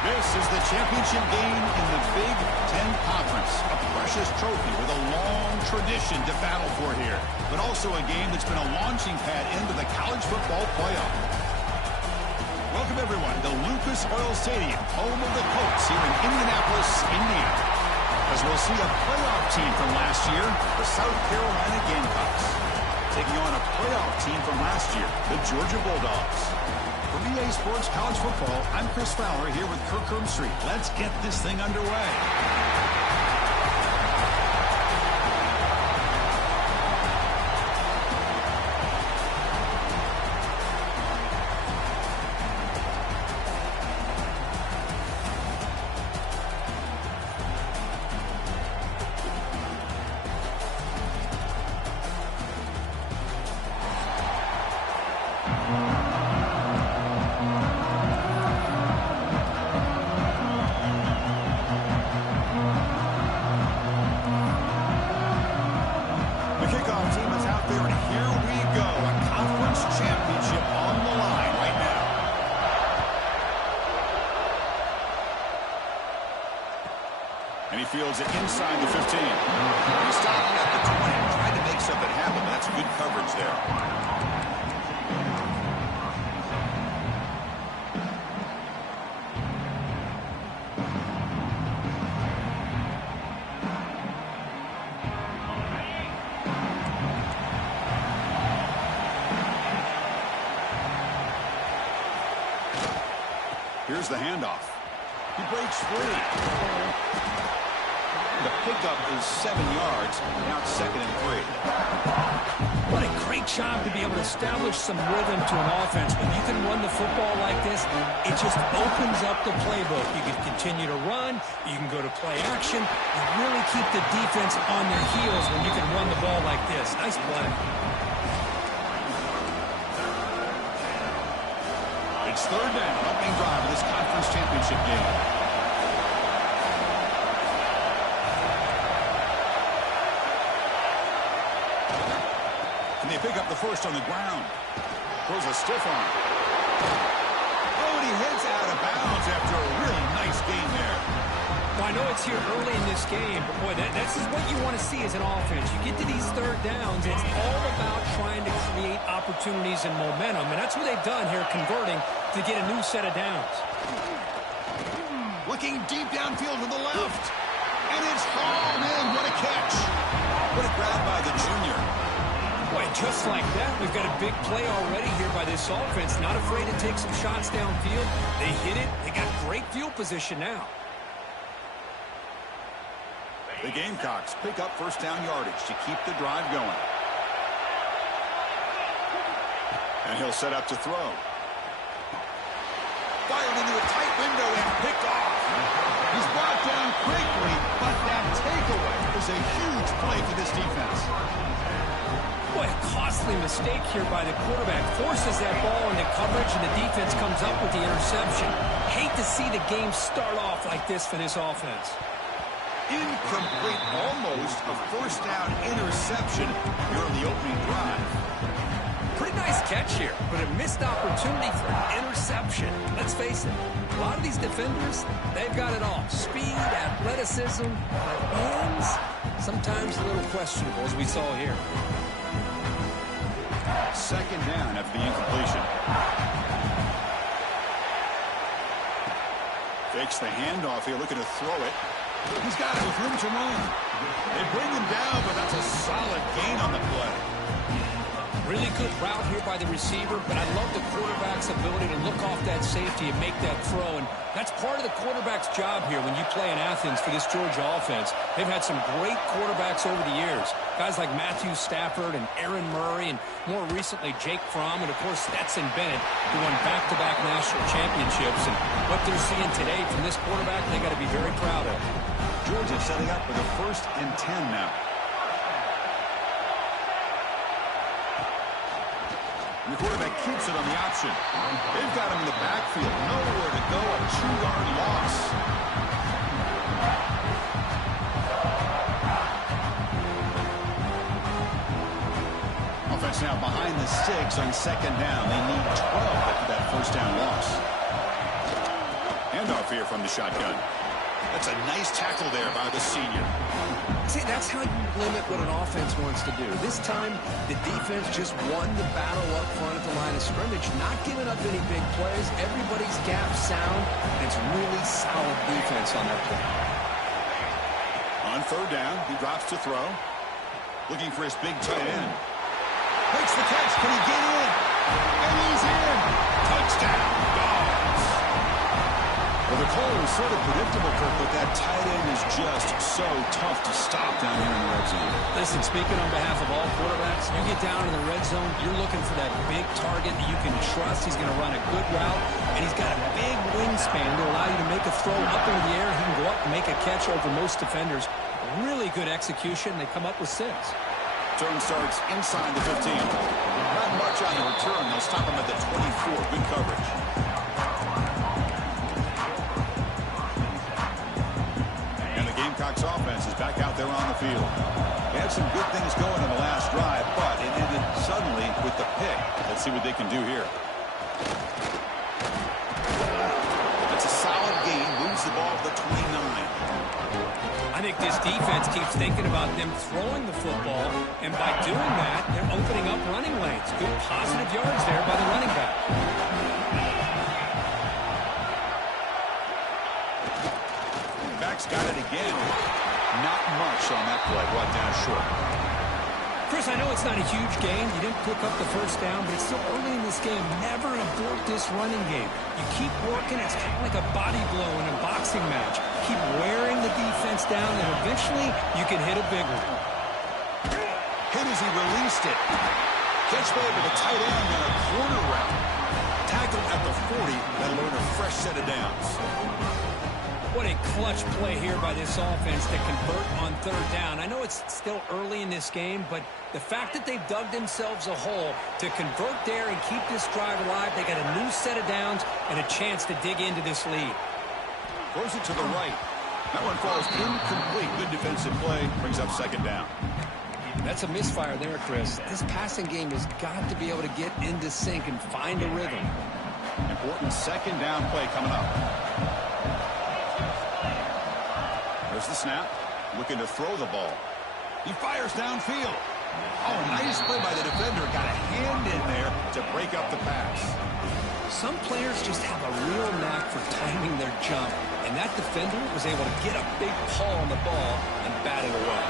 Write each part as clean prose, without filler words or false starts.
This is the championship game in the Big Ten Conference. A precious trophy with a long tradition to battle for here. But also a game that's been a launching pad into the college football playoff. Welcome, everyone, to Lucas Oil Stadium, home of the Colts here in Indianapolis, Indiana. As we'll see a playoff team from last year, the South Carolina Gamecocks, taking on a playoff team from last year, the Georgia Bulldogs. For EA Sports College Football, I'm Chris Fowler here with Kirk Street. Let's get this thing underway. Fields it inside the 15. He's stopping at the 20, trying to make something happen. That's good coverage there. Here's the handoff. He breaks free. The pickup is 7 yards. Now it's 2nd and 3. What a great job to be able to establish some rhythm to an offense. When you can run the football like this, it just opens up the playbook. You can continue to run. You can go to play action. You really keep the defense on their heels when you can run the ball like this. Nice play. It's 3rd down, opening drive of this conference championship game. They pick up the first on the ground. Throws a stiff arm. Oh, and he heads out of bounds after a really nice gain there. Well, I know it's here early in this game, but boy, this is what you want to see as an offense. You get to these 3rd downs, it's all about trying to create opportunities and momentum, and that's what they've done here, converting to get a new set of downs. Looking deep downfield to the left, and it's hauled in. What a catch. What a grab by the junior. Boy, just like that, we've got a big play already here by this offense. Not afraid to take some shots downfield. They hit it. They got great field position now. The Gamecocks pick up first down yardage to keep the drive going. And he'll set up to throw. Fired into a tight window and picked off. He's brought down quickly, but that takeaway is a huge play for this defense. Boy, a costly mistake here by the quarterback. Forces that ball into coverage, and the defense comes up with the interception. Hate to see the game start off like this for this offense. Incomplete, almost a first down interception here on the opening drive. Pretty nice catch here, but a missed opportunity for an interception. Let's face it, a lot of these defenders, they've got it all. Speed, athleticism, but hands, sometimes a little questionable, as we saw here. 2nd down after the incompletion. Fakes the handoff here, looking to throw it. He's got it with room to run. They bring him down, but that's a solid gain on the play. Really good route here by the receiver, but I love the quarterback's ability to look off that safety and make that throw. And that's part of the quarterback's job here when you play in Athens for this Georgia offense. They've had some great quarterbacks over the years. Guys like Matthew Stafford and Aaron Murray, and more recently Jake Fromm, and of course Stetson Bennett, who won back-to-back national championships. And what they're seeing today from this quarterback, they got to be very proud of. Georgia setting up for the 1st and 10 now. And the quarterback keeps it on the option. They've got him in the backfield. Nowhere to go. A 2-yard loss. Offense now behind the 6 on 2nd down. They need 12 after that first down loss. Handoff here from the shotgun. That's a nice tackle there by the senior. See, that's how you limit what an offense wants to do. This time, the defense just won the battle up front at the line of scrimmage, not giving up any big plays. Everybody's gap sound, and it's really solid defense on that play. On third down, he drops to throw. Looking for his big tight end. Makes the catch. Can he get in? And he's in. Touchdown, Dogs. Well, the call was sort of predictable, Kirk, but that tight end is just so tough to stop down here in the red zone. Listen, speaking on behalf of all quarterbacks, you get down in the red zone, you're looking for that big target that you can trust. He's going to run a good route, and he's got a big wingspan to allow you to make a throw up into the air. He can go up and make a catch over most defenders. Really good execution. They come up with 6. Turn starts inside the 15. Not much on the return. They'll stop him at the 24. Good coverage. And the Gamecocks offense is back out there on the field. They had some good things going in the last drive, but it ended suddenly with the pick. Let's see what they can do here. That's a solid gain. Moves the ball to the 29. I think this defense keeps thinking about them throwing the football, and by doing that, they're opening up running lanes. Good positive yards there by the running back. Back's got it again. Not much on that play. Brought down short. Chris, I know it's not a huge gain. You didn't pick up the first down, but it's still early in this game. Never abort this running game. You keep working. It's kind of like a body blow in a boxing match. Keep wearing the defense down, and eventually you can hit a big one. Hit as he released it. Catch made with a tight end and a corner route. Tackle at the 40. That'll earn a fresh set of downs. What a clutch play here by this offense to convert on third down. I know it's still early in this game, but the fact that they've dug themselves a hole to convert there and keep this drive alive, they got a new set of downs and a chance to dig into this lead. Throws it to the right. That one falls incomplete. Good defensive play. Brings up second down. That's a misfire there, Chris. This passing game has got to be able to get into sync and find a rhythm. Important second down play coming up. There's the snap. Looking to throw the ball. He fires downfield. Oh, nice play by the defender. Got a hand in there to break up the pass. Some players just have a real knack for timing their jump, and that defender was able to get a big paw on the ball and bat it away.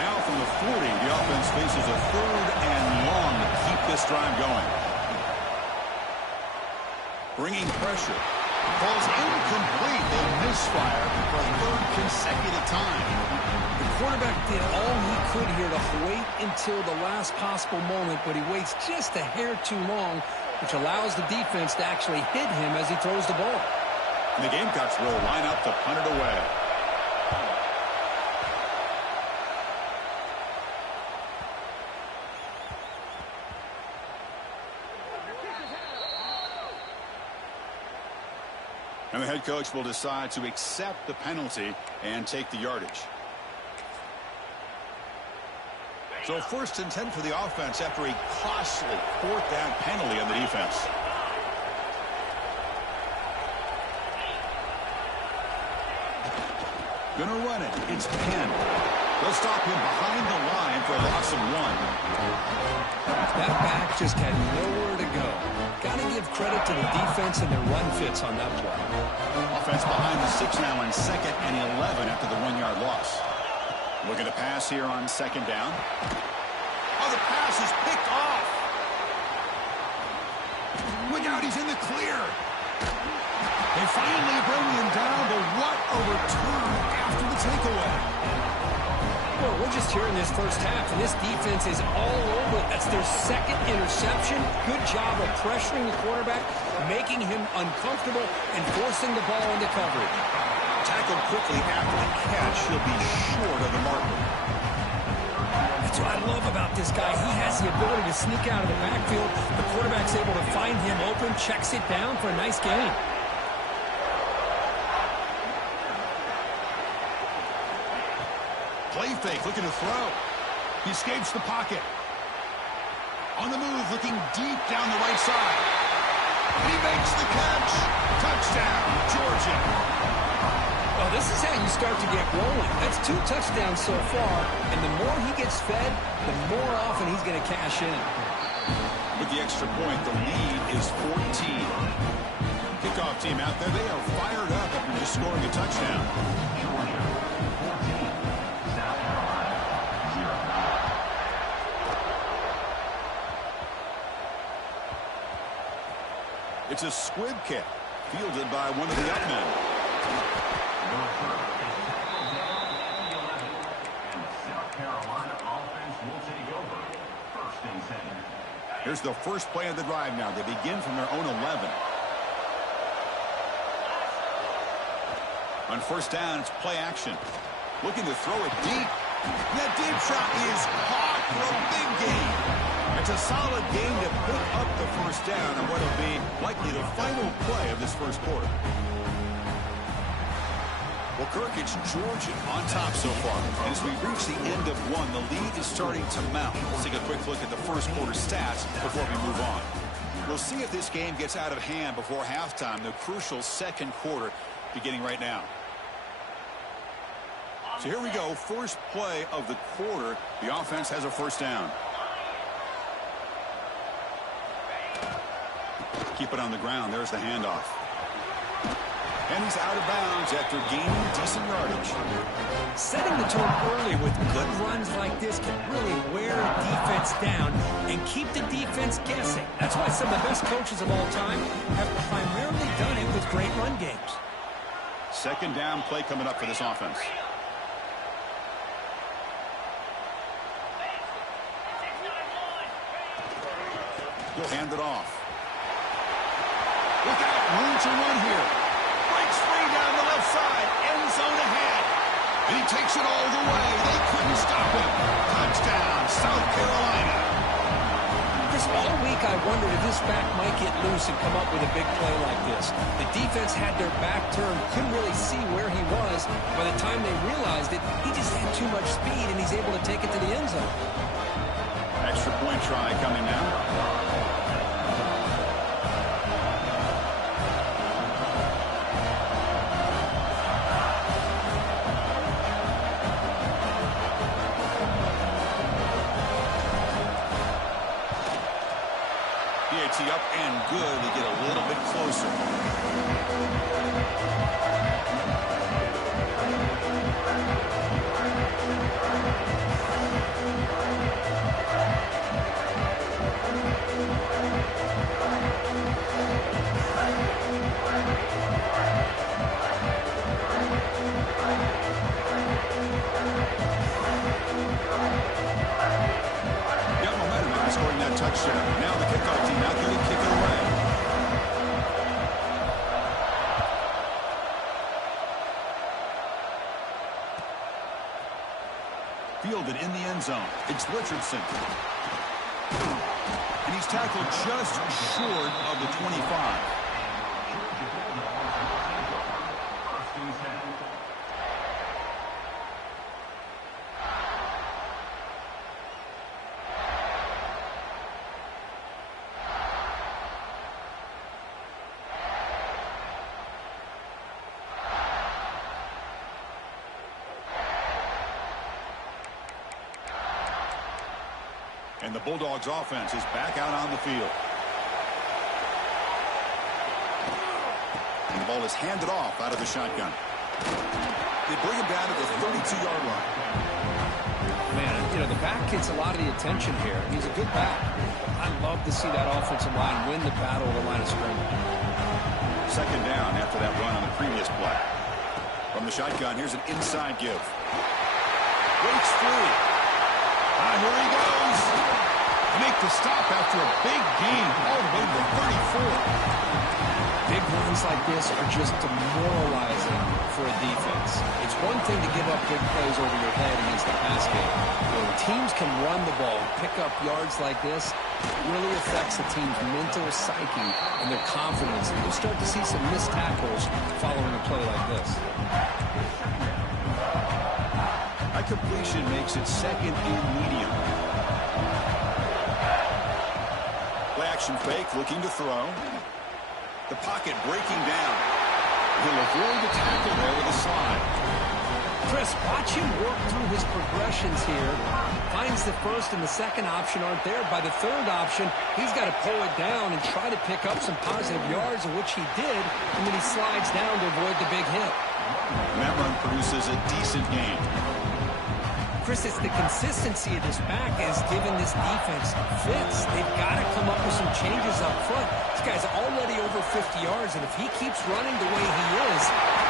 Now from the 40, the offense faces a third and long to keep this drive going. Bringing pressure. Falls incomplete. They misfire for a third consecutive time. The quarterback did all he could here to wait until the last possible moment, but he waits just a hair too long, which allows the defense to actually hit him as he throws the ball. And the Gamecocks will line up to punt it away. And the head coach will decide to accept the penalty and take the yardage. So 1st and 10 for the offense after a costly 4th down penalty on the defense. Gonna run it. It's Penn. They'll stop him behind the line for a loss of 1. That back just had nowhere to go. Got to give credit to the defense and their run fits on that play. Offense behind the 6 now in 2nd and 11 after the 1-yard loss. Looking to pass here on 2nd down. Oh, the pass is picked off. Look out, he's in the clear. They finally bring him down, but what a return after the takeaway. Well, we're just here in this first half, and this defense is all over it. That's their 2nd interception. Good job of pressuring the quarterback, making him uncomfortable, and forcing the ball into coverage. Tackled quickly after the catch. He'll be short of the marker. That's what I love about this guy. He has the ability to sneak out of the backfield. The quarterback's able to find him open, checks it down for a nice gain. Play fake, looking to throw. He escapes the pocket. On the move, looking deep down the right side. And he makes the catch. Touchdown, Georgia. That's 2 touchdowns so far, and the more he gets fed, the more often he's going to cash in. With the extra point, the lead is 14. Kickoff team out there, they are fired up after just scoring a touchdown. Georgia, 14. South Carolina, 0. It's a squib kick, fielded by one of the up men. Northrop is tackled down at the 11. And the South Carolina offense will take over. 1st and 10. Here's the first play of the drive now. They begin from their own 11. On 1st down, it's play action. Looking to throw it deep. That deep shot is caught for a big gain. It's a solid gain to pick up the 1st down on what will be likely the final play of this 1st quarter. Well, Kirk, it's Georgia on top so far. And as we reach the end of 1, the lead is starting to mount. Let's take a quick look at the 1st quarter stats before we move on. We'll see if this game gets out of hand before halftime, the crucial 2nd quarter beginning right now. So here we go, first play of the quarter. The offense has a 1st down. Keep it on the ground. There's the handoff. And he's out of bounds after gaining decent yardage. Setting the tone early with good runs like this can really wear a defense down and keep the defense guessing. That's why some of the best coaches of all time have primarily done it with great run games. 2nd down play coming up for this offense. He'll hand it off. Look out, room to run here. Breaks free down the left side, end zone ahead. And he takes it all the way. They couldn't stop him. Touchdown, South Carolina. This all week I wondered if this back might get loose and come up with a big play like this. The defense had their back turned, couldn't really see where he was. By the time they realized it, he just had too much speed, and he's able to take it to the end zone. Extra point try coming now. PAT up and good. They get a little bit closer. Got momentum after scoring that touchdown. Now the kickoff team out there to kick it away. Fielded in the end zone. It's Richardson. And he's tackled just short of the 25. And the Bulldogs offense is back out on the field. And the ball is handed off out of the shotgun. They bring him down to the 32-yard line. Man, you know, the back gets a lot of the attention here. He's a good back. I love to see that offensive line win the battle of the line of scrimmage. 2nd down after that run on the previous play. From the shotgun, here's an inside give. Breaks free. Here he goes. Make the stop after a big gain all the way to the 34. Big runs like this are just demoralizing for a defense. It's one thing to give up big plays over your head against the pass game. When teams can run the ball and pick up yards like this, it really affects the team's mental psyche and their confidence. You'll start to see some missed tackles following a play like this. That completion makes it 2nd and medium. Play action fake, looking to throw. The pocket breaking down. He'll avoid the tackle there with a slide. Chris, watch him work through his progressions here. Finds the first and the second option aren't there. By the third option, he's got to pull it down and try to pick up some positive yards, of which he did, and then he slides down to avoid the big hit. And that run produces a decent gain. Chris, it's the consistency of this back has given this defense fits. They've got to come up with some changes up front. This guy's already over 50 yards, and if he keeps running the way he is,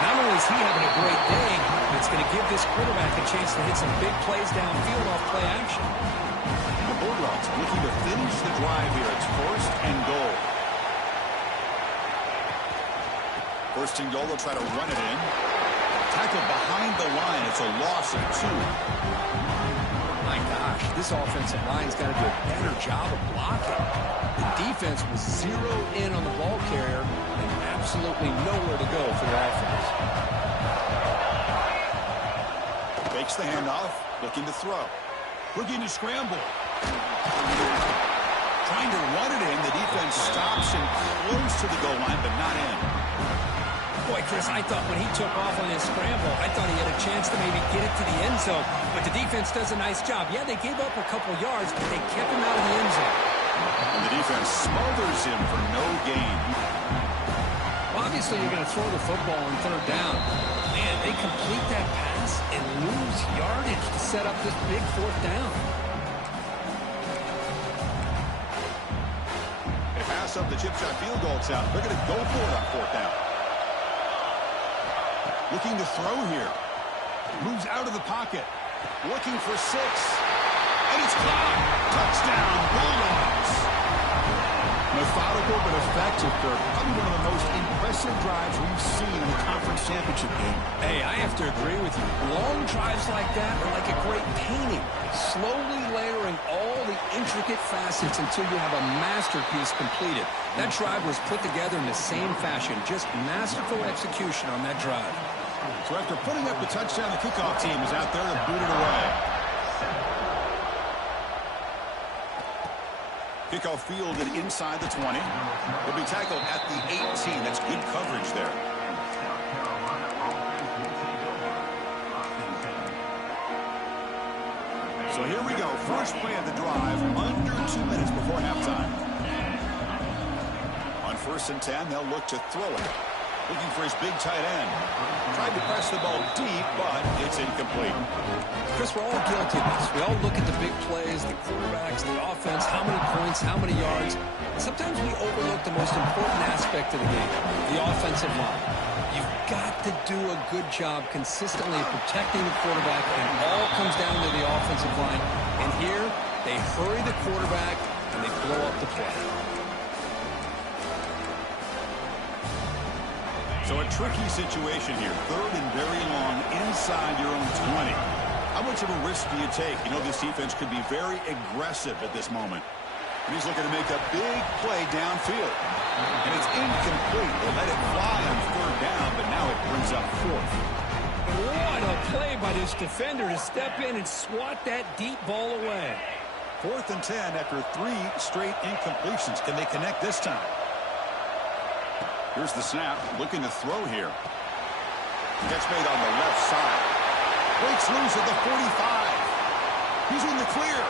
not only is he having a great day, but it's going to give this quarterback a chance to hit some big plays downfield off play action. The Bulldogs looking to finish the drive here. It's first and goal. First and goal, they'll try to run it in. Tackle behind the line. It's a loss of 2. My gosh, this offensive line's got to do a better job of blocking. The defense was zeroed in on the ball carrier and absolutely nowhere to go for the offense. Fakes the handoff, looking to throw. Looking to scramble. Trying to run it in. The defense stops and close to the goal line, but not in. Boy, Chris, I thought when he took off on his scramble, I thought he had a chance to maybe get it to the end zone. But the defense does a nice job. Yeah, they gave up a couple yards, but they kept him out of the end zone. And the defense smothers him for no gain. Well, obviously, you're going to throw the football on third down. Man, they complete that pass and lose yardage to set up this big fourth down. They pass up the chip shot field goal attempt. They're going to go for it on fourth down. Looking to throw here. Moves out of the pocket. Looking for 6. And it's caught. Touchdown, Bulldogs. Methodical but effective, Kirk. Probably one of the most impressive drives we've seen in the conference championship game. Hey, I have to agree with you. Long drives like that are like a great painting. Slowly layering all the intricate facets until you have a masterpiece completed. That drive was put together in the same fashion. Just masterful execution on that drive. So after putting up the touchdown, the kickoff team is out there to boot it away. Kickoff fielded inside the 20. Will be tackled at the 18. That's good coverage there. So here we go. First play of the drive, under 2 minutes before halftime. On first and 10, they'll look to throw it. Looking for his big tight end. Tried to press the ball deep, but it's incomplete. Chris, we're all guilty of this. We all look at the big plays, the quarterbacks, the offense, how many points, how many yards. And sometimes we overlook the most important aspect of the game, the offensive line. You've got to do a good job consistently protecting the quarterback, and it all comes down to the offensive line. And here, they hurry the quarterback, and they blow up the play. So a tricky situation here. Third and very long inside your own 20. How much of a risk do you take? You know, this defense could be very aggressive at this moment. And he's looking to make a big play downfield. And it's incomplete. They let it fly on third down, but now it brings up fourth. What a play by this defender to step in and swat that deep ball away. 4th and 10 after 3 straight incompletions. Can they connect this time? Here's the snap, looking to throw here. Gets made on the left side. Breaks loose at the 45. He's in the clear.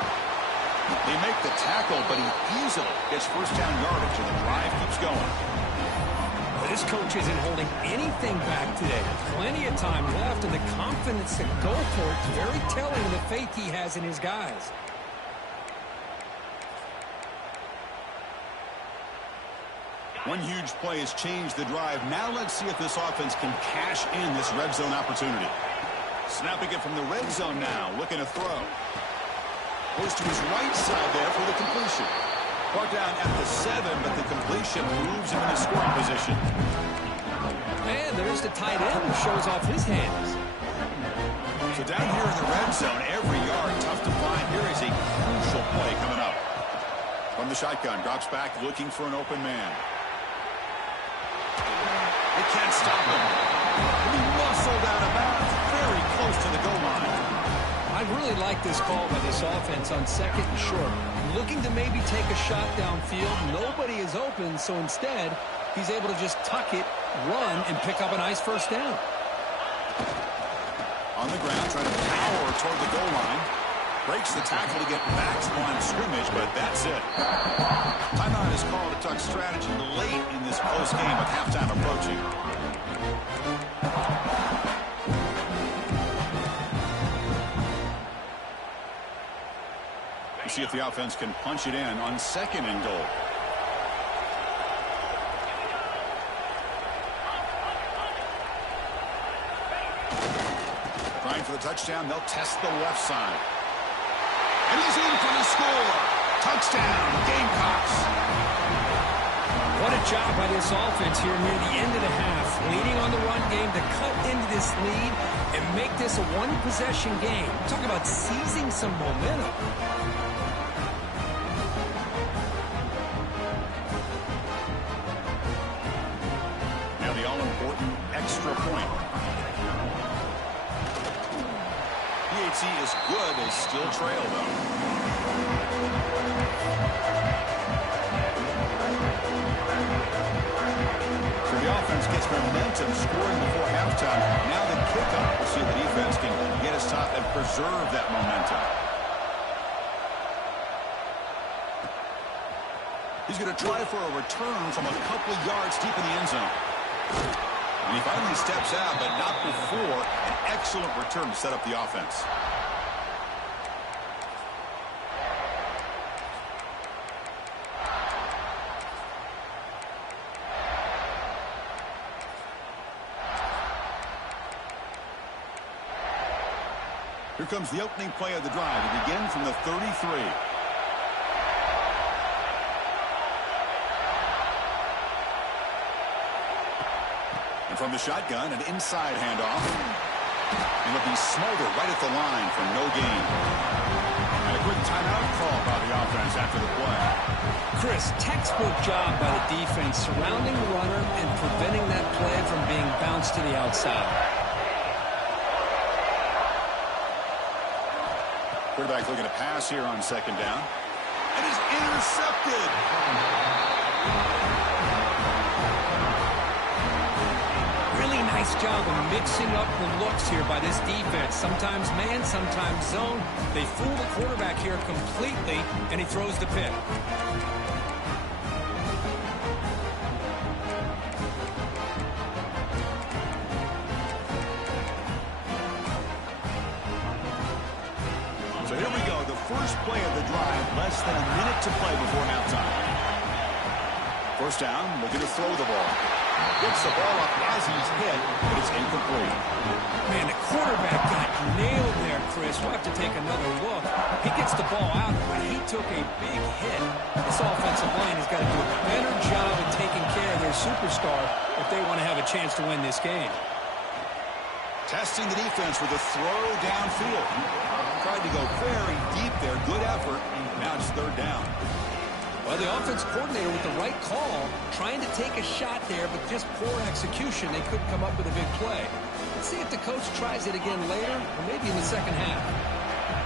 They make the tackle, but he easily gets first down yardage, and the drive keeps going. Well, this coach isn't holding anything back today. Plenty of time left, and the confidence to go for it is very telling of the faith he has in his guys. One huge play has changed the drive. Now let's see if this offense can cash in this red zone opportunity. Snapping it from the red zone now, looking to throw. Goes to his right side there for the completion. Brought down at the 7, but the completion moves him into scoring position. And there's the tight end who shows off his hands. So down here in the red zone, every yard tough to find. Here is a crucial play coming up. From the shotgun, drops back looking for an open man. They can't stop him. He muscled out of bounds, very close to the goal line. I really like this call by this offense on 2nd and short. Looking to maybe take a shot downfield. Nobody is open, so instead, he's able to just tuck it, run, and pick up a nice first down. On On the ground, trying to power toward the goal line. Breaks the tackle to get back to the line of scrimmage, but that's it. Timeout is called to tuck strategy late in this close game with halftime approaching. We'll see if the offense can punch it in on 2nd and goal. Trying for the touchdown, they'll test the left side. And he's in for the score. Touchdown, Gamecocks. What a job by this offense here near the end of the half. Leading on the run game to cut into this lead and make this a one-possession game. Talk about seizing some momentum. Now the all-important extra point. PHC is good. They still trail, though. So the offense gets momentum scoring before halftime. Now the kickoff. We'll see if the defense can get us top and preserve that momentum. He's going to try for a return from a couple of yards deep in the end zone. And he finally steps out, but not before an excellent return to set up the offense. Here comes the opening play of the drive. We begin from the 33. And from the shotgun, an inside handoff. And it'll be smothered right at the line for no gain. And a quick timeout call by the offense after the play. Chris, textbook job by the defense surrounding the runner and preventing that play from being bounced to the outside. Quarterback looking to pass here on 2nd down. And is intercepted. Really nice job of mixing up the looks here by this defense. Sometimes man, sometimes zone. They fool the quarterback here completely, and he throws the pick. So here we go, the first play of the drive, less than a minute to play before halftime. First down, looking to throw the ball. Gets the ball up as he's hit, but it's incomplete. Man, the quarterback got nailed there, Chris. We'll have to take another look. He gets the ball out, but he took a big hit. This offensive line has got to do a better job of taking care of their superstar if they want to have a chance to win this game. Testing the defense with a throw downfield. Tried to go very deep there. Good effort. Now it's 3rd down. Well, the offense coordinator with the right call, trying to take a shot there, but just poor execution. They couldn't come up with a big play. Let's see if the coach tries it again later, or maybe in the second half.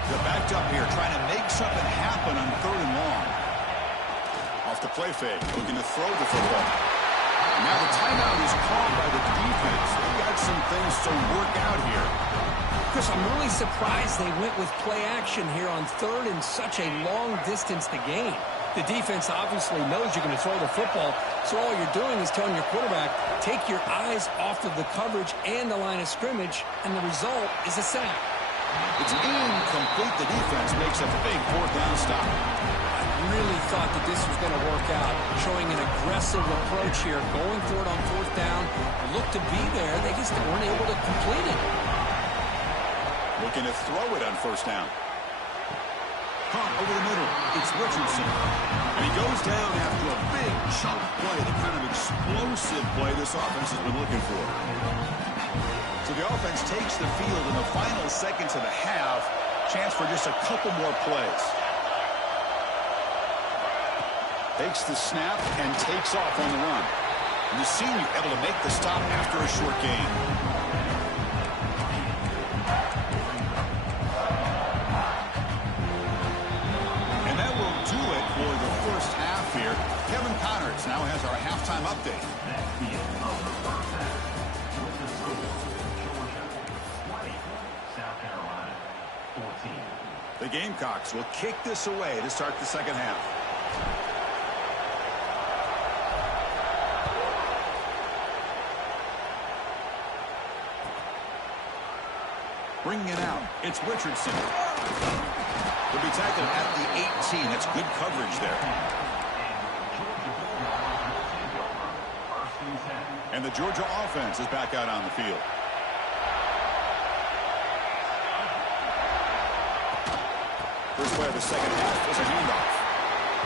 They're backed up here, trying to make something happen on 3rd and long. Off the play fake, looking to throw the football. And now the timeout is called by the defense. They've got some things to work out here. Chris, I'm really surprised they went with play action here on 3rd and such a long distance to gain. The defense obviously knows you're going to throw the football, so all you're doing is telling your quarterback, take your eyes off of the coverage and the line of scrimmage, and the result is a sack. It's incomplete. The defense makes a big 4th down stop. I really thought that this was going to work out, showing an aggressive approach here, going for it on 4th down. Looked to be there. They just weren't able to complete it. Looking to throw it on 1st down. Caught over the middle. It's Richardson. And he goes down after a big chunk play, the kind of explosive play this offense has been looking for. So the offense takes the field in the final seconds of the half. Chance for just a couple more plays. Takes the snap and takes off on the run. And the senior able to make the stop after a short gain. Here, Kevin Connerts now has our halftime update. That's the end of the first half. With the score, Georgia 20, The Gamecocks will kick this away to start the second half. Bringing it out, it's Richardson. He'll be tackled at the 18. That's good coverage there. And the Georgia offense is back out on the field. First play of the second half was a handoff.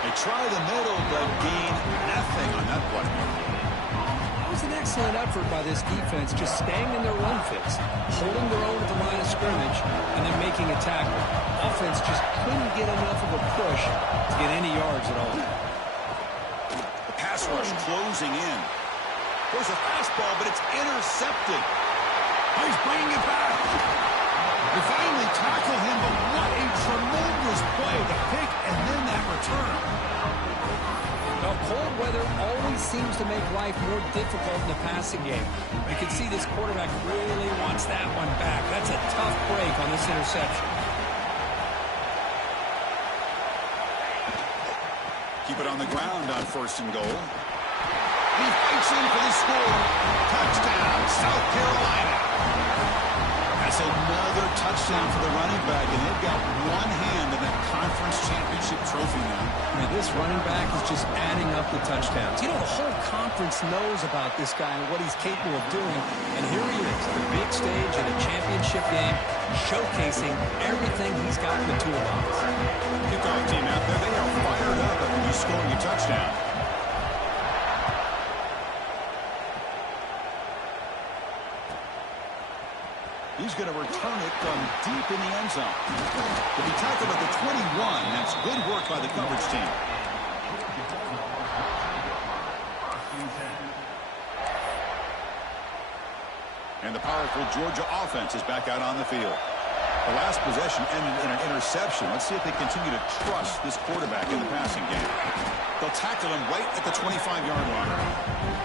They try the middle, but gain nothing on that play. It was an excellent effort by this defense, just staying in their run fix, holding their own at the line of scrimmage, and then making a tackle. Offense just couldn't get enough of a push to get any yards at all. The pass rush closing in. There's a fastball, but it's intercepted. He's bringing it back. They finally tackle him, but what a tremendous play to pick and then that return. Now, cold weather always seems to make life more difficult in the passing game. You can see this quarterback really wants that one back. That's a tough break on this interception. Keep it on the ground on 1st and goal. He fights in for the score. Touchdown, South Carolina. That's another touchdown for the running back, and they've got one hand in that conference championship trophy now. Man, this running back is just adding up the touchdowns. You know, the whole conference knows about this guy and what he's capable of doing, and here he is, the big stage in a championship game, showcasing everything he's got in the toolbox. Kickoff team out there, they are fired up after you scoring a touchdown. He's going to return it from deep in the end zone. To be tackled at the 21, that's good work by the coverage team. And the powerful Georgia offense is back out on the field. The last possession ended in an interception. Let's see if they continue to trust this quarterback in the passing game. They'll tackle him right at the 25-yard line.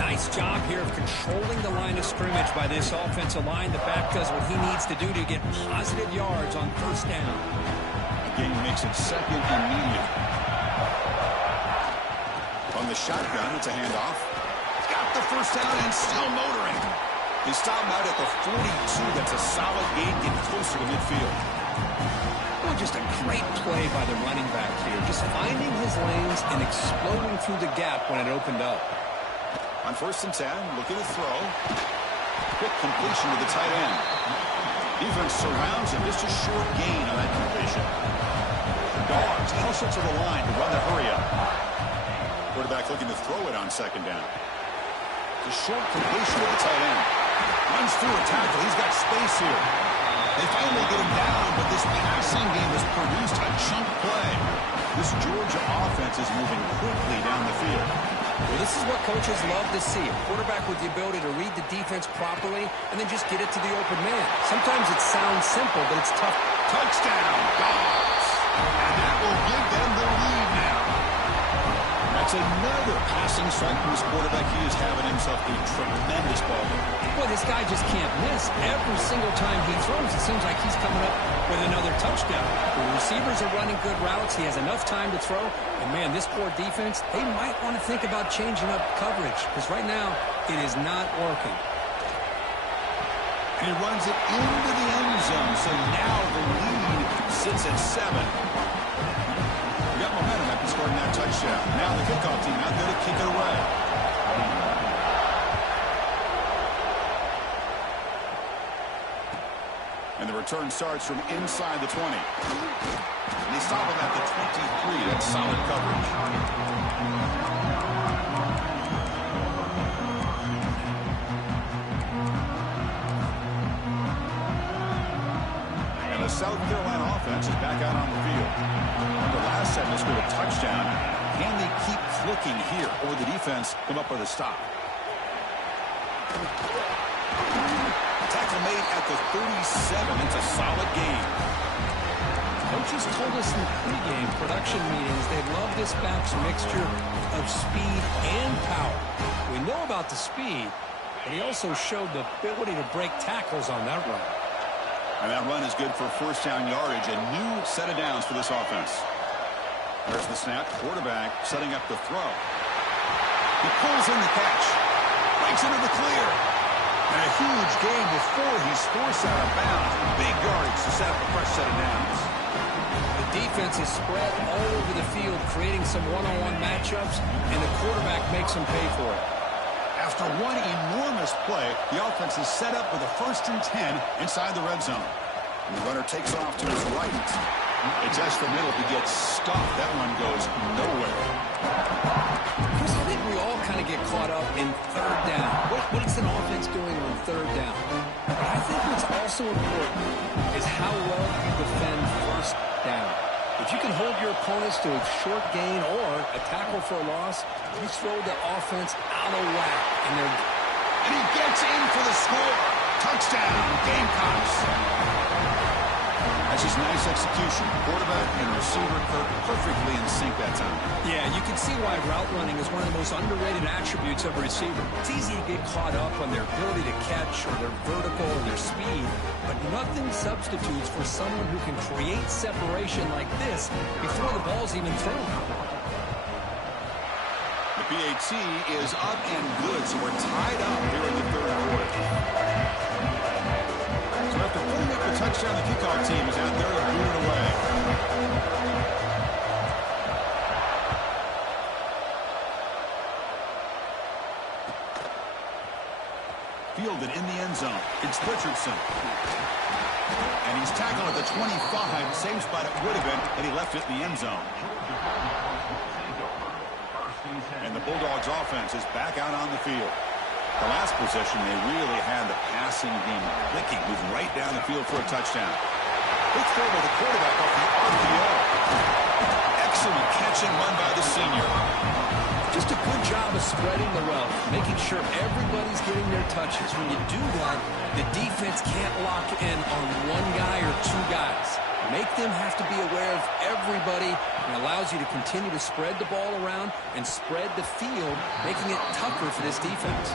Nice job here of controlling the line of scrimmage by this offensive line. The back does what he needs to do to get positive yards on 1st down. Again, makes it 2nd and medium. On the shotgun, it's a handoff. Got the 1st down and still motoring. They stop him out at the 42. That's a solid gain, getting closer to midfield. Well, just a great play by the running back here. Just finding his lanes and exploding through the gap when it opened up. On 1st and 10, looking to throw. Quick completion to the tight end. Defense surrounds him. Just a short gain on that completion. The Dogs hustle to the line to run the hurry up. Quarterback looking to throw it on 2nd down. It's a short completion to the tight end. Runs through a tackle. He's got space here. They finally get him down, but this passing game has produced a chunk play. This Georgia offense is moving quickly down the field. Well, this is what coaches love to see. A quarterback with the ability to read the defense properly and then just get it to the open man. Sometimes it sounds simple, but it's tough. Touchdown, Dogs. And that will give them the lead now. That's another passing strike from this quarterback. He is having himself a tremendous ball game. Boy, this guy just can't miss. Every single time he throws, it seems like he's coming up with another touchdown. The receivers are running good routes. He has enough time to throw. And, man, this poor defense, they might want to think about changing up coverage because right now it is not working. And he runs it into the end zone. So now the lead sits at 7. We got momentum after scoring that touchdown. Now the kickoff team out there to kick it away. And the return starts from inside the 20. And they stop him at the 23. That's solid coverage. And the South Carolina offense is back out on the field. The last set, they scored a touchdown. Can they keep clicking here, or the defense come up with a stop? Tackle made at the 37. It's a solid game. Coaches told us in the pregame production meetings they love this back's mixture of speed and power. We know about the speed, but he also showed the ability to break tackles on that run. And that run is good for first down yardage. A new set of downs for this offense. There's the snap. Quarterback setting up the throw. He pulls in the catch. Breaks into the clear. And a huge gain before he's forced out of bounds. Big yardage to set up a fresh set of downs. The defense is spread all over the field, creating some one-on-one matchups, and the quarterback makes them pay for it. After one enormous play, the offense is set up with a 1st and 10 inside the red zone. And the runner takes off to his right. It tests the middle. He gets stopped. That one goes nowhere. Chris, I think we all kind of get caught up in third down. What is an offense doing on third down? But I think what's also important is how well you defend first down. If you can hold your opponents to a short gain or a tackle for a loss, you throw the offense out of whack. And he gets in for the score. Touchdown, Gamecocks. That's just nice execution. Quarterback and receiver perfectly in sync that time. Yeah, you can see why route running is one of the most underrated attributes of a receiver. It's easy to get caught up on their ability to catch or their vertical or their speed, but nothing substitutes for someone who can create separation like this before the ball's even thrown. The PAT is up and good, so we're tied up here in the third quarter. So after putting up a touchdown, the kickoff team is out there to boot it away. Fielded in the end zone. It's Richardson. And he's tackled at the 25. Same spot it would have been had he left it in the end zone. And the Bulldogs offense is back out on the field. The last possession, they really had the passing game clicking, moving right down the field for a touchdown. Big throw by the quarterback off the RPO. Excellent catch and run by the senior. Just a good job of spreading the wealth, making sure everybody's getting their touches. When you do that, the defense can't lock in on one guy or two guys. Make them have to be aware of everybody, and allows you to continue to spread the ball around and spread the field, making it tougher for this defense.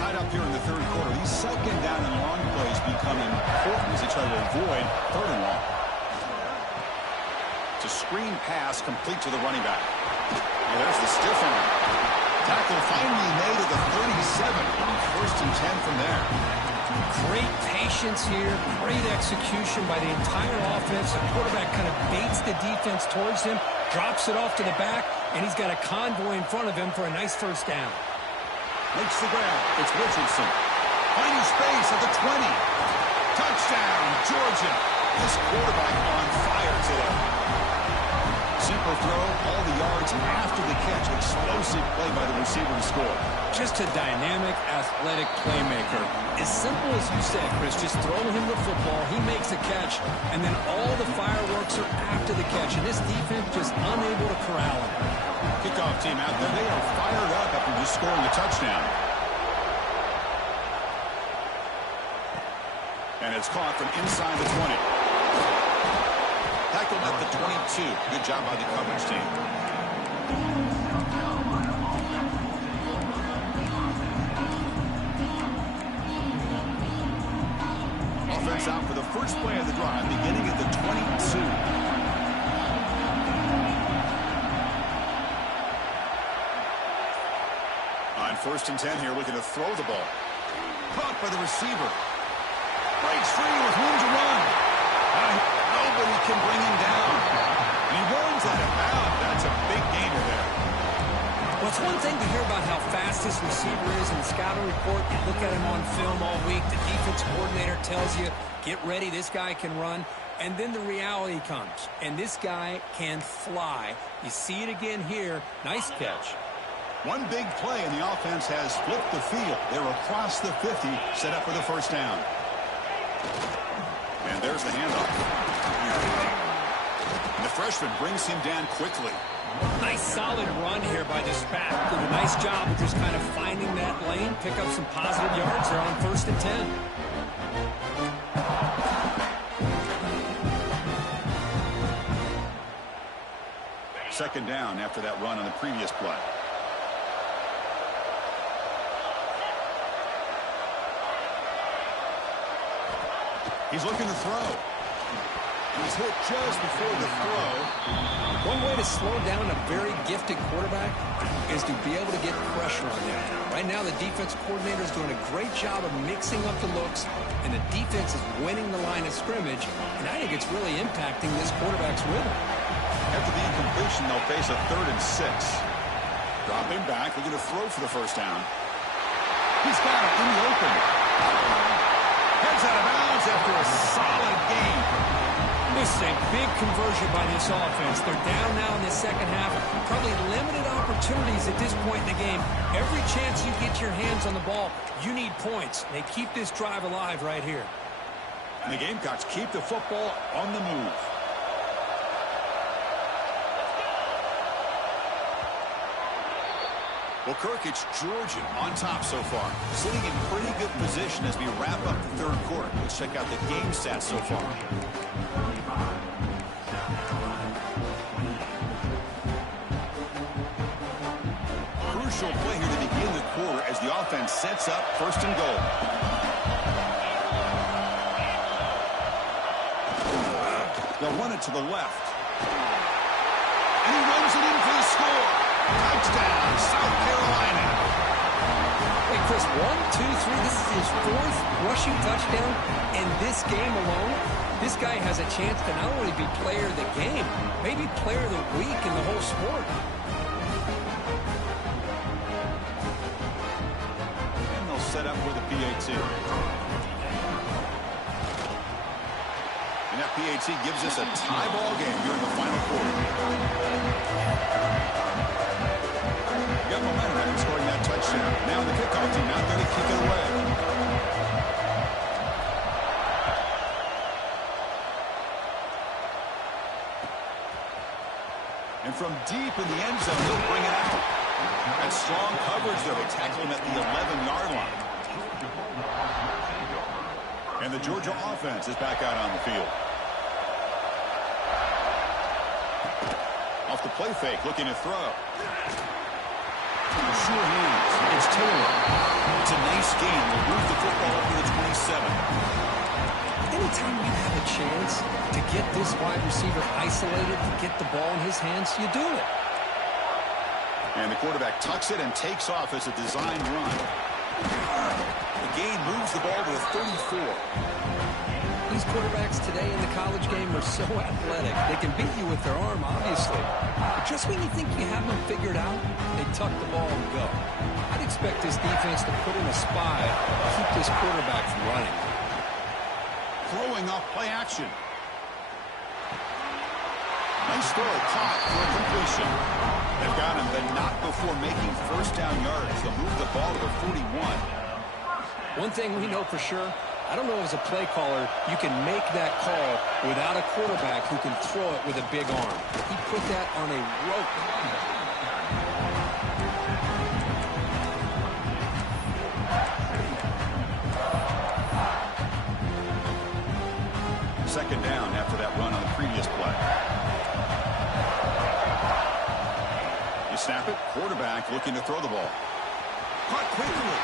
Tied up here in the third quarter. These second down and long plays become important as they try to avoid third and long. It's a screen pass complete to the running back. Oh, there's the stiff arm. Tackle finally made at the 37. 1st and 10 from there. Great patience here. Great execution by the entire offense. The quarterback kind of baits the defense towards him, drops it off to the back, and he's got a convoy in front of him for a nice first down. Makes the grab. It's Richardson. Finding space at the 20. Touchdown, Georgia. This quarterback on fire today. Simple throw, all the yards after the catch. Explosive play by the receiver to score. Just a dynamic, athletic playmaker. As simple as you said, Chris, just throw him the football, he makes a catch, and then all the fireworks are after the catch. And this defense just unable to corral him. Kickoff team out there, they are fired up after just scoring a touchdown. And it's caught from inside the 20. Tackled at the 22. Good job by the coverage team. Offense out for the first play of the drive, beginning at the 22. On 1st and 10 here, looking to throw the ball. Caught by the receiver. Breaks free with room to run. Nobody can bring him down. And he runs out of bounds. That's a big gainer there. Well, it's one thing to hear about how fast this receiver is in the scouting report. You look at him on film all week. The defense coordinator tells you, get ready, this guy can run. And then the reality comes. And this guy can fly. You see it again here. Nice catch. One big play, and the offense has flipped the field. They're across the 50, set up for the first down. And there's the handoff. And the freshman brings him down quickly. Nice solid run here by this back. Did a nice job of just kind of finding that lane, pick up some positive yards there on 1st and 10. Second down after that run on the previous play. He's looking to throw. He's hit just before the throw. One way to slow down a very gifted quarterback is to be able to get pressure on him. Right now, the defense coordinator is doing a great job of mixing up the looks, and the defense is winning the line of scrimmage, and I think it's really impacting this quarterback's rhythm. After the incompletion, they'll face a 3rd and 6. Dropping back, looking to throw for the first down. He's got it in the open. Heads out of bounds after a solid game. This is a big conversion by this offense. They're down now in the second half. Probably limited opportunities at this point in the game. Every chance you get your hands on the ball, you need points. They keep this drive alive right here. And the Gamecocks keep the football on the move. Well, Kirk, it's Georgia on top so far. Sitting in pretty good position as we wrap up the 3rd quarter. Let's check out the game stats so far. Crucial play here to begin the quarter as the offense sets up 1st and goal. They'll run it to the left. And he runs it in for the score. Touchdown, South Carolina. Hey, Chris, 1, 2, 3. This is his 4th rushing touchdown. In this game alone, this guy has a chance to not only be player of the game, maybe player of the week in the whole sport. And they'll set up with a PAT. And that PAT gives us a tie ball game here in the final quarter. Got momentum after scoring that touchdown. Now the kickoff team out there to kick it away. And from deep in the end zone, he'll bring it out. That's strong coverage, though. They tackle him at the 11-yard line. And the Georgia offense is back out on the field. Off the play fake, looking to throw. Sure hands. It's Taylor. It's a nice game. They'll move the football up to the 27. Anytime you have a chance to get this wide receiver isolated, to get the ball in his hands, you do it. And the quarterback tucks it and takes off as a designed run. The gain moves the ball to the 34. These quarterbacks today in the college game are so athletic. They can beat you with their arm, obviously. But just when you think you have them figured out, they tuck the ball and go. I'd expect this defense to put in a spy to keep this quarterback from running. Throwing off play action. Nice throw caught for a completion. They've got him, but not before making 1st down yards. They'll move the ball to the 41. One thing we know for sure, I don't know as a play caller, you can make that call without a quarterback who can throw it with a big arm. He put that on a rope. Second down after that run on the previous play. You snap it, quarterback looking to throw the ball. Caught quickly.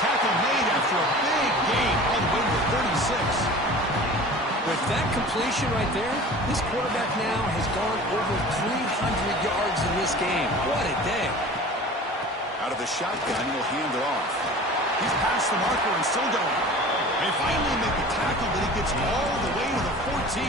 Tackle made after a big gain all the way to 36. With that completion right there, this quarterback now has gone over 300 yards in this game. What a day. Out of the shotgun, he'll hand it off. He's past the marker and still going. They finally make the tackle, but he gets all the way to the 14.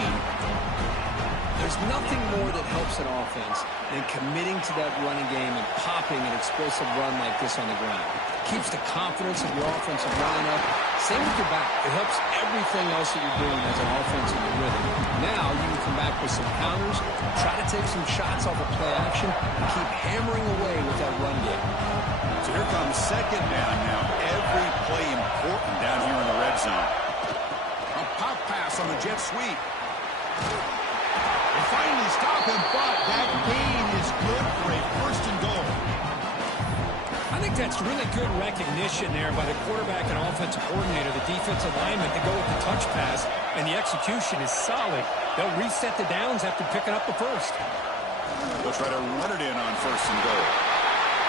There's nothing more that helps an offense than committing to that running game and popping an explosive run like this on the ground. Keeps the confidence of your offensive line up. Same with your back. It helps everything else that you're doing as an offense in your rhythm. Now you can come back with some counters, try to take some shots off of play action, and keep hammering away with that run game. So here comes second down now. Every play important down here in the red zone. A pop pass on the jet sweep. They finally stop him, but that gain is good for a 1st and goal. I think that's really good recognition there by the quarterback and offensive coordinator, the defensive lineman, to go with the touch pass, and the execution is solid. They'll reset the downs after picking up the first. They'll try to run it in on 1st and goal.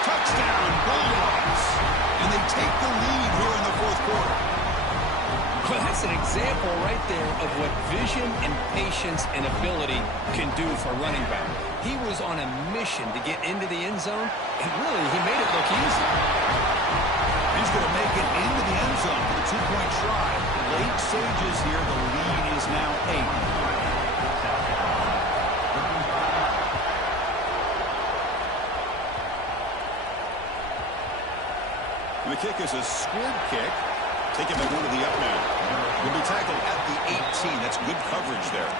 Touchdown, Bulldogs! And they take the lead here in the 4th quarter. Well, that's an example right there of what vision and patience and ability can do for a running back. He was on a mission to get into the end zone, and really, he made it look easy. He's going to make it into the end zone for the two-point try. Late stages here. The lead is now 8. The kick is a squib kick. Taking the one to the up man. Will be tackled at the 18. That's good coverage there.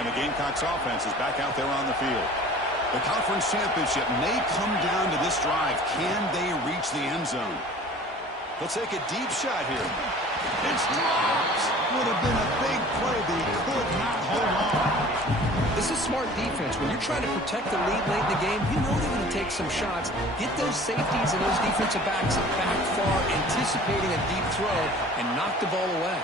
And the Gamecocks offense is back out there on the field. The conference championship may come down to this drive. Can they reach the end zone? He'll take a deep shot here. It's dropped. Would have been a big play, but he could not hold on. This is smart defense. When you're trying to protect the lead late in the game, you know they're going to take some shots. Get those safeties and those defensive backs back far, anticipating a deep throw, and knock the ball away.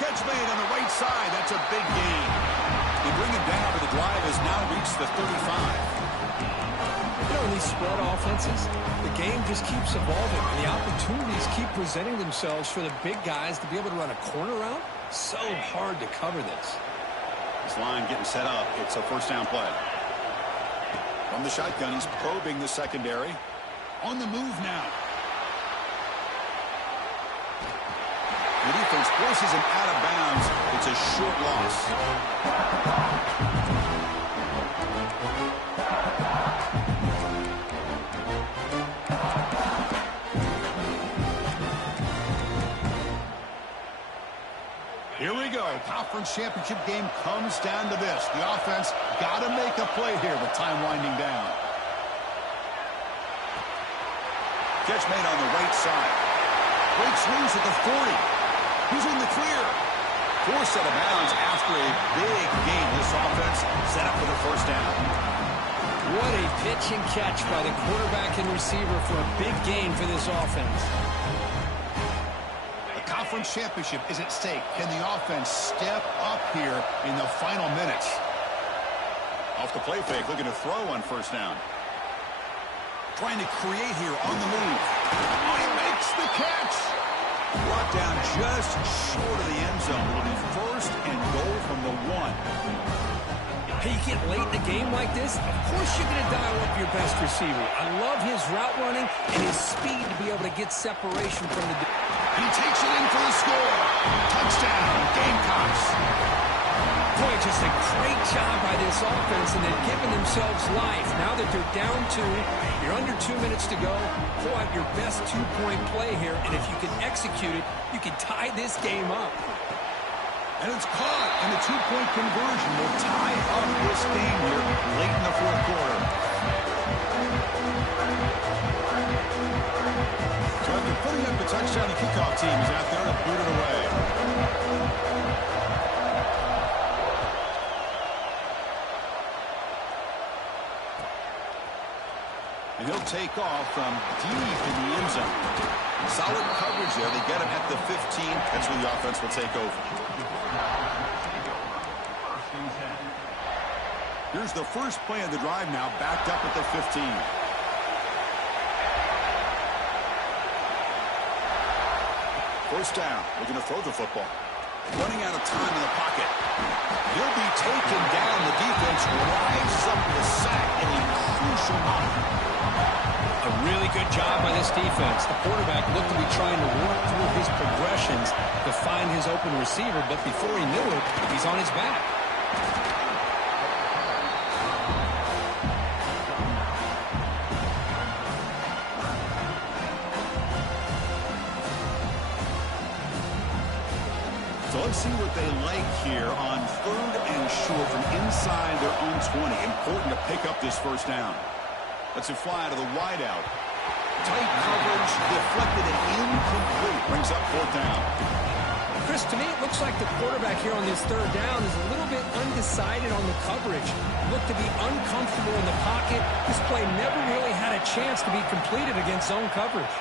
Catch made on the right side. That's a big gain. They bring him down, but the drive has now reached the 35. You know, in these spread offenses, the game just keeps evolving, and the opportunities keep presenting themselves for the big guys to be able to run a corner route. So hard to cover this. This line getting set up. It's a first down play. From the shotgun, he's probing the secondary. On the move now. The defense forces him out of bounds. It's a short loss. Here we go. Conference championship game comes down to this. The offense got to make a play here with time winding down. Catch made on the right side. Breaks loose at the 40. He's in the clear. Forced out of bounds after a big gain. This offense set up for the first down. What a pitch and catch by the quarterback and receiver for a big gain for this offense. Conference championship is at stake. Can the offense step up here in the final minutes? Off the play fake, looking to throw on first down. Trying to create here on the move. Oh, he makes the catch. Brought down just short of the end zone. It'll be first and goal from the 1. Hey, you get late in a game like this, of course you're going to dial up your best receiver. I love his route running and his speed to be able to get separation from the... He takes it in for the score. Touchdown, Gamecocks. Boy, just a great job by this offense, and they've given themselves life. Now that they're down 2, you're under 2 minutes to go. Pull out your best two-point play here, and if you can execute it, you can tie this game up. And it's caught, and the two-point conversion will tie up this game here late in the fourth quarter. So after putting up the touchdown, the kickoff team is out there to boot it away. And he'll take off from deep in the end zone. Solid coverage there. They get him at the 15. That's where the offense will take over. Here's the first play of the drive now, backed up at the 15. First down. Looking to throw the football. Running out of time in the pocket. He'll be taken down. The defense rises up with a sack in a crucial moment. A really good job by this defense. The quarterback looked to be trying to work through his progressions to find his open receiver, but before he knew it, he's on his back. So let's see what they like here on 3rd and short from inside their own 20. Important to pick up this first down. Let's it fly to the wideout. Tight coverage, deflected and incomplete. Brings up 4th down. Chris, to me, it looks like the quarterback here on this 3rd down is a little bit undecided on the coverage. Looked to be uncomfortable in the pocket. This play never really had a chance to be completed against zone coverage.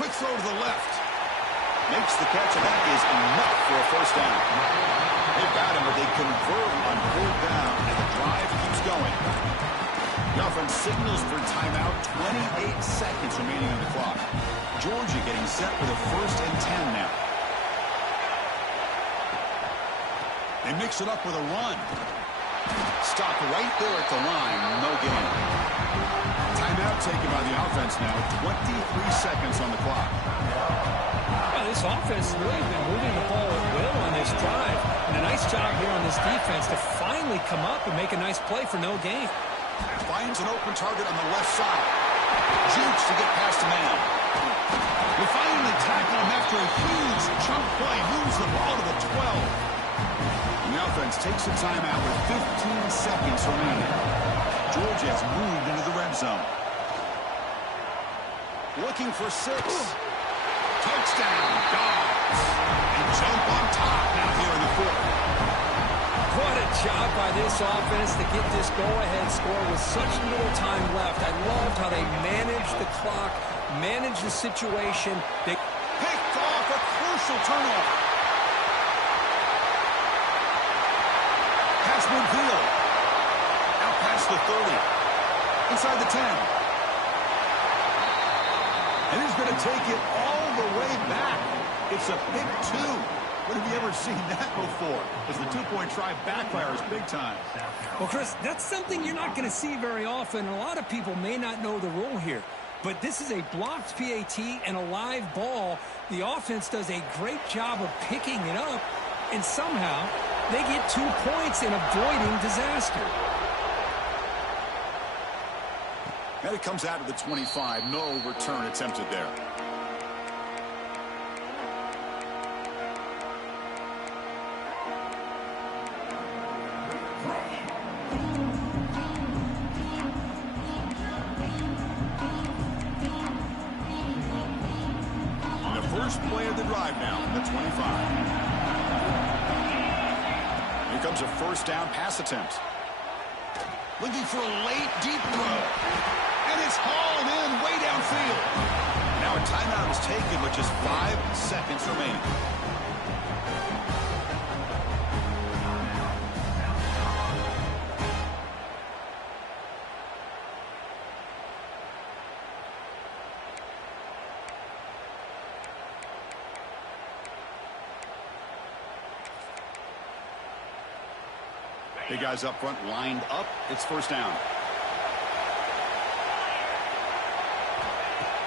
Quick throw to the left. Makes the catch, and that is enough for a first down. They've got him, but they convert on 4th down, and the drive keeps going. The offense signals for timeout. 28 seconds remaining on the clock. Georgia getting set for the 1st and 10 now. They mix it up with a run. Stop right there at the line. No gain. Timeout taken by the offense now. 23 seconds on the clock. Well, this offense has really been moving the ball at will on this drive. And a nice job here on this defense to finally come up and make a nice play for no gain. Finds an open target on the left side. Jukes to get past the man. We finally tackle him after a huge chunk play. Moves the ball to the 12. And the offense takes a timeout with 15 seconds remaining. Georgia has moved into the red zone. Looking for 6. Touchdown, Dogs. And jump on top now here in the 4th. What a job by this offense to get this go-ahead score with such little time left. I loved how they managed the clock, managed the situation. They picked off a crucial turnover. Pass midfield. Out past the 30. Inside the 10. And he's going to take it all the way back. It's a pick 2. When have you ever seen that before? As the 2-point try backfires big time. Well, Chris, that's something you're not going to see very often. A lot of people may not know the rule here. But this is a blocked PAT and a live ball. The offense does a great job of picking it up. And somehow, they get 2 points in avoiding disaster. And it comes out of the 25. No return attempted there. And the first play of the drive now, the 25. Here comes a first down pass attempt. Looking for a late deep throw. And it's hauled in way downfield. Now a timeout is taken with just 5 seconds remaining. Big guys up front lined up. It's first down.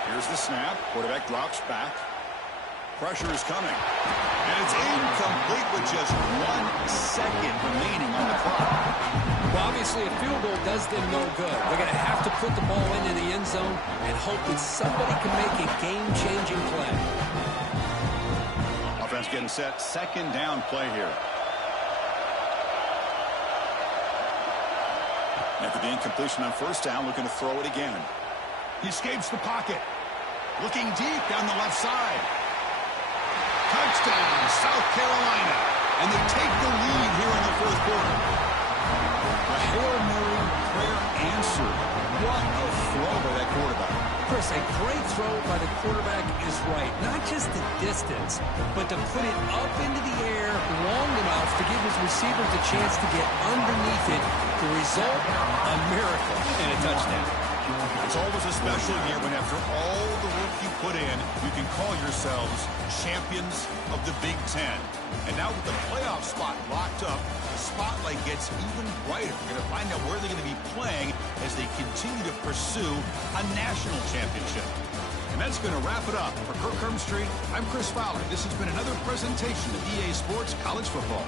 Here's the snap. Quarterback drops back. Pressure is coming. And it's incomplete with just 1 second remaining on the clock. Well, obviously, a field goal does them no good. They're going to have to put the ball into the end zone and hope that somebody can make a game-changing play. Offense getting set. Second down play here. After the incompletion on first down, looking to throw it again. He escapes the pocket. Looking deep down the left side. Touchdown, South Carolina. And they take the lead here in the 4th quarter. A Hail Mary prayer answered. What a throw by that quarterback. Chris, a great throw by the quarterback is right. Not just the distance, but to put it up into the air long enough to give his receivers a chance to get underneath it. The result, a miracle and a touchdown. It's always a special year when after all the work you put in, you can call yourselves champions of the Big Ten. And now with the playoff spot locked up, the spotlight gets even brighter. We're going to find out where they're going to be playing as they continue to pursue a national championship. And that's going to wrap it up. For Kirk Street, I'm Chris Fowler. This has been another presentation of EA Sports College Football.